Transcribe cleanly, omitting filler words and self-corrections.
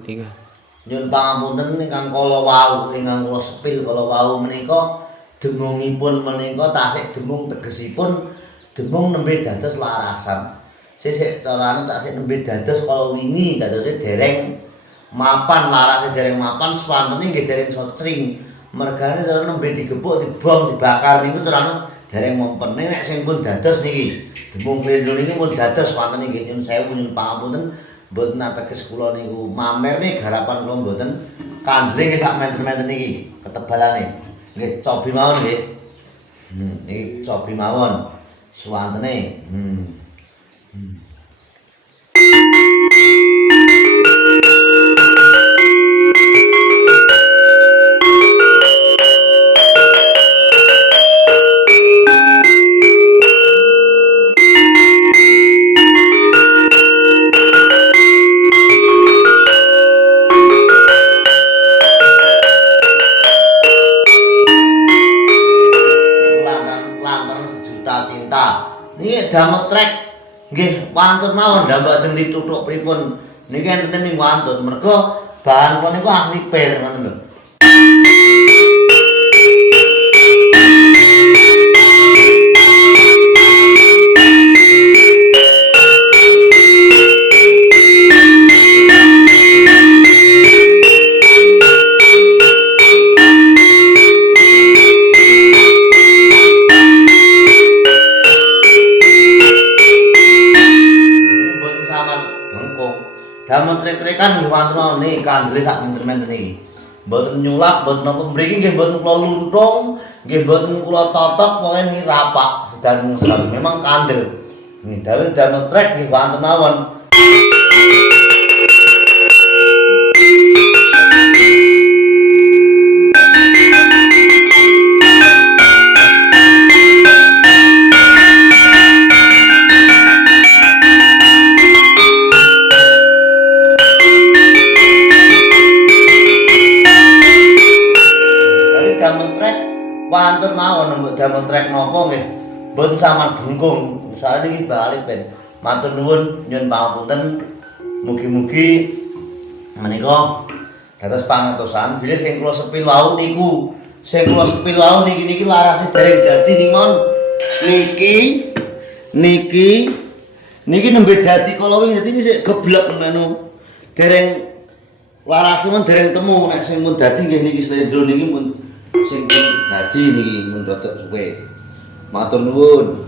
Tiga. Nyun pangapunten ingkang kala wau ingkang kula sepil kala wau menika demungipun menika tasik demung tegesipun demung nembe dados larasan. Sesuk carane tasik nembe dados kala wingi dadose dereng mapan larase dereng mapan swantene nggih dereng socring. Mergane cara nembe digepuk dibom dibakar niku carane dereng mempen nek sing pun dados niki demung klendro niki pun dados wonten nggih nyun sewu nyun pangapunten. Mboten ateges kula niku mamer nih garapan kula mboten kandling sak menter-menter niki ketebalane. Nggih cobi mawon nggih. Niki cobi mawon suwantene. Cinta niki damel trek nggih wantun mawon ndambak jeng dituthuk pripun niki enten ning wantun mergo bahan kula niku ahli per ngoten lho. Damel trek-trekan nggih wonten mawon niki kandele sak menter-menter niki. Mboten nyulap, mboten napa mriki nggih mboten kula luntung, nggih mboten kula totok, pokoke niki rapak sedang sekali memang kandel. Nggih damel trek nggih wonten mawon. Wonten mawon mbok damel trek napa nggih mboten samar bengkung soalé niki balik ben matur nuwun nyun pangapunten mugi-mugi menika dados pangertosan bilih sing kula sepil wau niku sing kula sepil wau niki larase dereng dadi nimon niki nembe dadi kala wingi dadi sik geblek menu dereng larase men dereng temu nek sing mun dadi nggih niki slendro niki mun sing dadi niki mun rodok suwe. Matur nuwun.